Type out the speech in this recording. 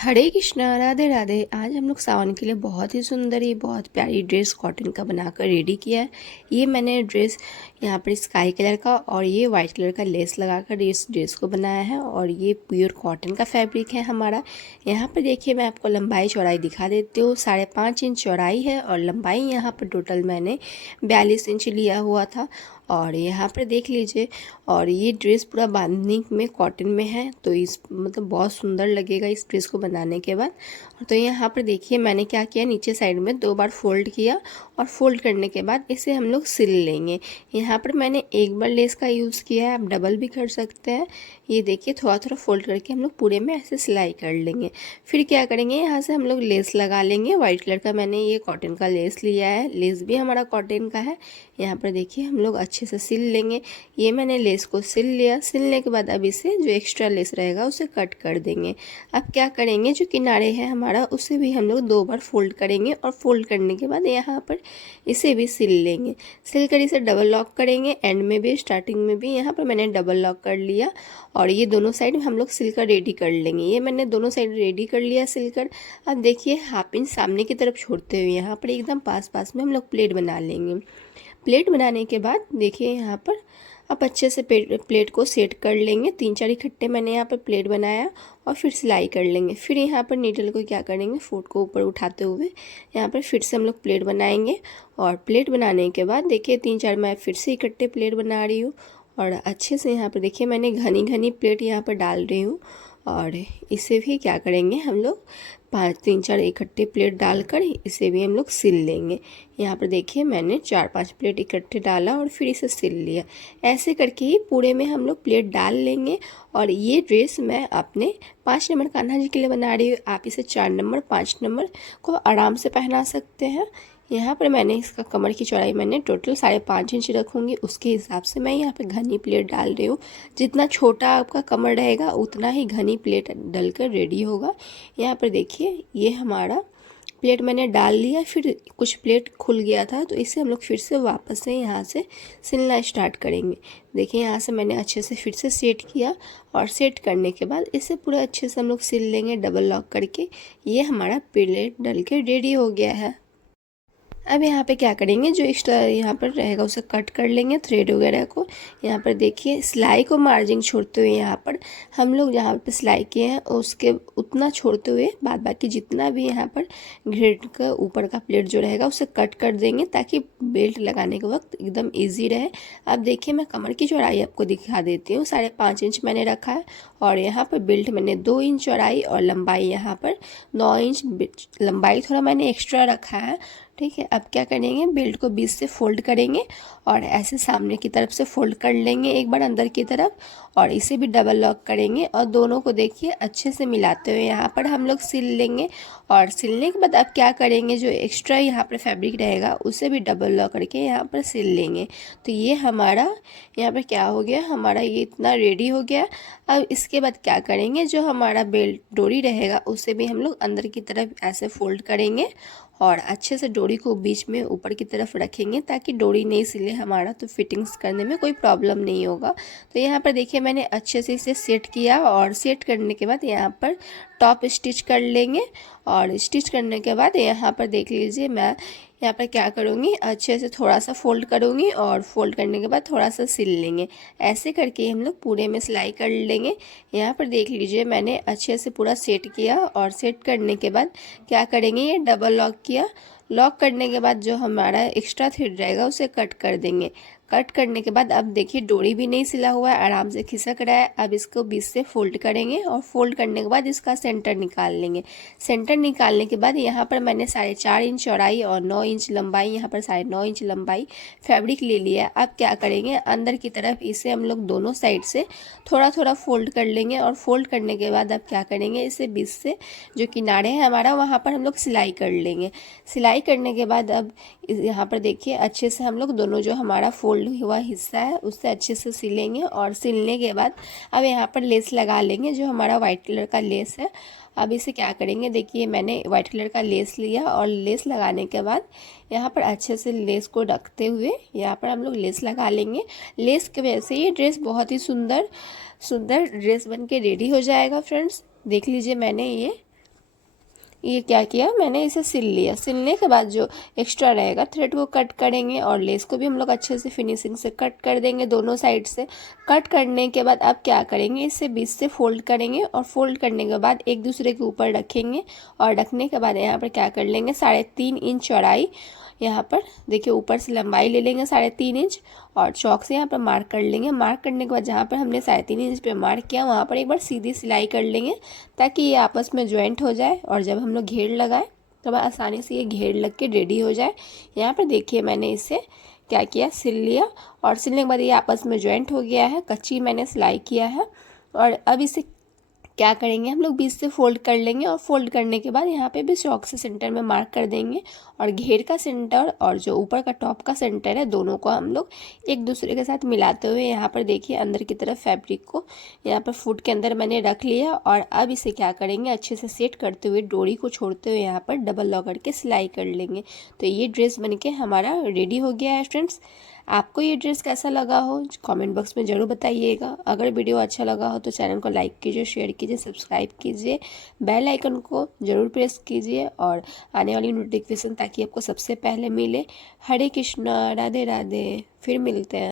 हरे कृष्णा, राधे राधे। आज हम लोग सावन के लिए बहुत ही सुंदर, ये बहुत प्यारी ड्रेस कॉटन का बनाकर रेडी किया है। ये मैंने ड्रेस यहाँ पर स्काई कलर का और ये वाइट कलर का लेस लगाकर इस ड्रेस को बनाया है और ये प्योर कॉटन का फैब्रिक है हमारा। यहाँ पर देखिए, मैं आपको लंबाई चौड़ाई दिखा देती हूँ। 5.5 इंच चौड़ाई है और लंबाई यहाँ पर टोटल मैंने 42 इंच लिया हुआ था। और यहाँ पर देख लीजिए, और ये ड्रेस पूरा बांधनी में कॉटन में है, तो इस मतलब बहुत सुंदर लगेगा इस ड्रेस को बनाने के बाद। तो यहाँ पर देखिए मैंने क्या किया, नीचे साइड में 2 बार फोल्ड किया और फोल्ड करने के बाद इसे हम लोग सिल लेंगे। यहाँ पर मैंने एक बार लेस का यूज़ किया है, आप डबल भी कर सकते हैं। ये देखिए, थोड़ा थोड़ा फोल्ड करके हम लोग पूरे में ऐसे सिलाई कर लेंगे। फिर क्या करेंगे, यहाँ से हम लोग लेस लगा लेंगे। वाइट कलर का मैंने ये कॉटन का लेस लिया है, लेस भी हमारा कॉटन का है। यहाँ पर देखिए हम लोग अच्छे से सिल लेंगे। ये मैंने लेस को सिल लिया। सिलने के बाद अब इसे जो एक्स्ट्रा लेस रहेगा उसे कट कर देंगे। अब क्या करेंगे, जो किनारे है हमारा उसे भी हम लोग 2 बार फोल्ड करेंगे और फोल्ड करने के बाद यहाँ पर इसे भी सिल लेंगे। सिल कर इसे डबल लॉक करेंगे। एंड में भी, स्टार्टिंग में भी यहाँ पर मैंने डबल लॉक कर लिया और ये दोनों साइड हम लोग सिलकर रेडी कर लेंगे। ये मैंने दोनों साइड रेडी कर लिया सिलकर। अब देखिए, हाफ इंच सामने की तरफ छोड़ते हुए यहाँ पर एकदम पास पास में हम लोग प्लेट बना लेंगे। प्लेट बनाने के बाद देखिए यहाँ पर आप अच्छे से प्लेट को सेट कर लेंगे। 3-4 इकट्ठे मैंने यहाँ पर प्लेट बनाया और फिर सिलाई कर लेंगे। फिर यहाँ पर नीडल को क्या करेंगे, फुट को ऊपर उठाते हुए यहाँ पर फिर से हम लोग प्लेट बनाएंगे। और प्लेट बनाने के बाद देखिए 3-4 मैं फिर से इकट्ठे प्लेट बना रही हूँ और अच्छे से यहाँ पर देखिए मैंने घनी घनी प्लेट यहाँ पर डाल रही हूँ। और इसे भी क्या करेंगे, हम लोग 3-4 इकट्ठे प्लेट डालकर इसे भी हम लोग सिल लेंगे। यहाँ पर देखिए मैंने 4-5 प्लेट इकट्ठे डाला और फिर इसे सिल लिया। ऐसे करके ही पूरे में हम लोग प्लेट डाल लेंगे। और ये ड्रेस मैं अपने 5 नंबर कान्हा जी के लिए बना रही हूँ। आप इसे 4 नंबर 5 नंबर को आराम से पहना सकते हैं। यहाँ पर मैंने इसका कमर की चौड़ाई मैंने टोटल 5.5 इंच रखूँगी, उसके हिसाब से मैं यहाँ पे घनी प्लेट डाल रही हूँ। जितना छोटा आपका कमर रहेगा उतना ही घनी प्लेट डलकर रेडी होगा। यहाँ पर देखिए ये हमारा प्लेट मैंने डाल लिया। फिर कुछ प्लेट खुल गया था तो इसे हम लोग फिर से वापस से यहाँ से सिलना स्टार्ट करेंगे। देखिए यहाँ से मैंने अच्छे से फिर से सेट किया और सेट करने के बाद इसे पूरा अच्छे से हम लोग सिल लेंगे डबल लॉक करके। ये हमारा प्लेट डल के रेडी हो गया है। अब यहाँ पे क्या करेंगे, जो एक्स्ट्रा यहाँ पर रहेगा उसे कट कर लेंगे, थ्रेड वगैरह को। यहाँ पर देखिए सिलाई को मार्जिन छोड़ते हुए यहाँ पर हम लोग जहाँ पे सिलाई किए हैं उसके उतना छोड़ते हुए बाद बाकी जितना भी यहाँ पर ग्रेड का ऊपर का प्लेट जो रहेगा उसे कट कर देंगे, ताकि बेल्ट लगाने के वक्त एकदम ईजी रहे। अब देखिए मैं कमर की चौड़ाई आपको दिखा देती हूँ। 5.5 इंच मैंने रखा है और यहाँ पर बेल्ट मैंने 2 इंच चौड़ाई और लंबाई यहाँ पर 9 इंच लंबाई थोड़ा मैंने एक्स्ट्रा रखा है। ठीक है, अब क्या करेंगे, बेल्ट को बीच से फोल्ड करेंगे और ऐसे सामने की तरफ से फोल्ड कर लेंगे एक बार अंदर की तरफ और इसे भी डबल लॉक करेंगे और दोनों को देखिए अच्छे से मिलाते हुए यहाँ पर हम लोग सिल लेंगे। और सिलने के बाद अब क्या करेंगे, जो एक्स्ट्रा यहाँ पर फैब्रिक रहेगा उसे भी डबल लॉक करके यहाँ पर सिल लेंगे। तो ये हमारा यहाँ पर क्या हो गया, हमारा ये इतना रेडी हो गया। अब इसके बाद क्या करेंगे, जो हमारा बेल्ट डोरी रहेगा उसे भी हम लोग अंदर की तरफ ऐसे फोल्ड करेंगे और अच्छे से डोरी को बीच में ऊपर की तरफ रखेंगे, ताकि डोरी नहीं सिले हमारा, तो फिटिंग्स करने में कोई प्रॉब्लम नहीं होगा। तो यहाँ पर देखिए मैंने अच्छे से इसे सेट किया और सेट करने के बाद यहाँ पर टॉप स्टिच कर लेंगे। और स्टिच करने के बाद यहाँ पर देख लीजिए मैं यहाँ पर क्या करूँगी, अच्छे से थोड़ा सा फोल्ड करूँगी और फोल्ड करने के बाद थोड़ा सा सिल लेंगे। ऐसे करके हम लोग पूरे में सिलाई कर लेंगे। यहाँ पर देख लीजिए मैंने अच्छे से पूरा सेट किया और सेट करने के बाद क्या करेंगे, ये डबल लॉक किया। लॉक करने के बाद जो हमारा एक्स्ट्रा थ्रेड रहेगा उसे कट कर देंगे। कट करने के बाद अब देखिए डोरी भी नहीं सिला हुआ है, आराम से खिसक रहा है। अब इसको बीच से फोल्ड करेंगे और फोल्ड करने के बाद इसका सेंटर निकाल लेंगे। सेंटर निकालने के बाद यहाँ पर मैंने 4.5 इंच चौड़ाई और 9 इंच लंबाई, यहाँ पर 9.5 इंच लंबाई फैब्रिक ले लिया है। अब क्या करेंगे, अंदर की तरफ इसे हम लोग दोनों साइड से थोड़ा थोड़ा फोल्ड कर लेंगे और फोल्ड करने के बाद अब क्या करेंगे, इसे बीच से जो किनारे हैं हमारा वहाँ पर हम लोग सिलाई कर लेंगे। सिलाई करने के बाद अब यहाँ पर देखिए अच्छे से हम लोग दोनों जो हमारा फोल्ड हुआ हिस्सा है उससे अच्छे से सिलेंगे। और सिलने के बाद अब यहाँ पर लेस लगा लेंगे, जो हमारा वाइट कलर का लेस है। अब इसे क्या करेंगे, देखिए मैंने वाइट कलर का लेस लिया और लेस लगाने के बाद यहाँ पर अच्छे से लेस को रखते हुए यहाँ पर हम लोग लेस लगा लेंगे। लेस की वजह से ये ड्रेस बहुत ही सुंदर सुंदर ड्रेस बन के रेडी हो जाएगा। फ्रेंड्स देख लीजिए मैंने ये ये क्या किया, मैंने इसे सिल लिया। सिलने के बाद जो एक्स्ट्रा रहेगा थ्रेड को कट करेंगे और लेस को भी हम लोग अच्छे से फिनिशिंग से कट कर देंगे दोनों साइड से। कट करने के बाद अब क्या करेंगे, इसे बीच से फोल्ड करेंगे और फोल्ड करने के बाद एक दूसरे के ऊपर रखेंगे और रखने के बाद यहाँ पर क्या कर लेंगे, 3.5 इंच चौड़ाई यहाँ पर देखिए ऊपर से लंबाई ले लेंगे 3.5 इंच और चौक से यहाँ पर मार्क कर लेंगे। मार्क करने के बाद जहाँ पर हमने 3.5 इंच पे मार्क किया वहाँ पर एक बार सीधी सिलाई कर लेंगे ताकि ये आपस में ज्वाइंट हो जाए और जब हम लोग घेर लगाएं तो आसानी से ये घेर लग के रेडी हो जाए। यहाँ पर देखिए मैंने इसे क्या किया, सिल लिया और सिलने के बाद ये आपस में ज्वाइंट हो गया है, कच्ची मैंने सिलाई किया है। और अब इसे क्या करेंगे, हम लोग बीच से फोल्ड कर लेंगे और फोल्ड करने के बाद यहाँ पे भी चौक से सेंटर में मार्क कर देंगे और घेर का सेंटर और जो ऊपर का टॉप का सेंटर है दोनों को हम लोग एक दूसरे के साथ मिलाते हुए यहाँ पर देखिए अंदर की तरफ फैब्रिक को यहाँ पर फुट के अंदर मैंने रख लिया। और अब इसे क्या करेंगे, अच्छे से सेट करते हुए डोरी को छोड़ते हुए यहाँ पर डबल लॉक करके सिलाई कर लेंगे। तो ये ड्रेस बनके हमारा रेडी हो गया है फ्रेंड्स। आपको ये ड्रेस कैसा लगा हो कमेंट बॉक्स में ज़रूर बताइएगा। अगर वीडियो अच्छा लगा हो तो चैनल को लाइक कीजिए, शेयर कीजिए, सब्सक्राइब कीजिए, बेल आइकन को ज़रूर प्रेस कीजिए और आने वाली नोटिफिकेशन ताकि आपको सबसे पहले मिले। हरे कृष्णा, राधे राधे, फिर मिलते हैं।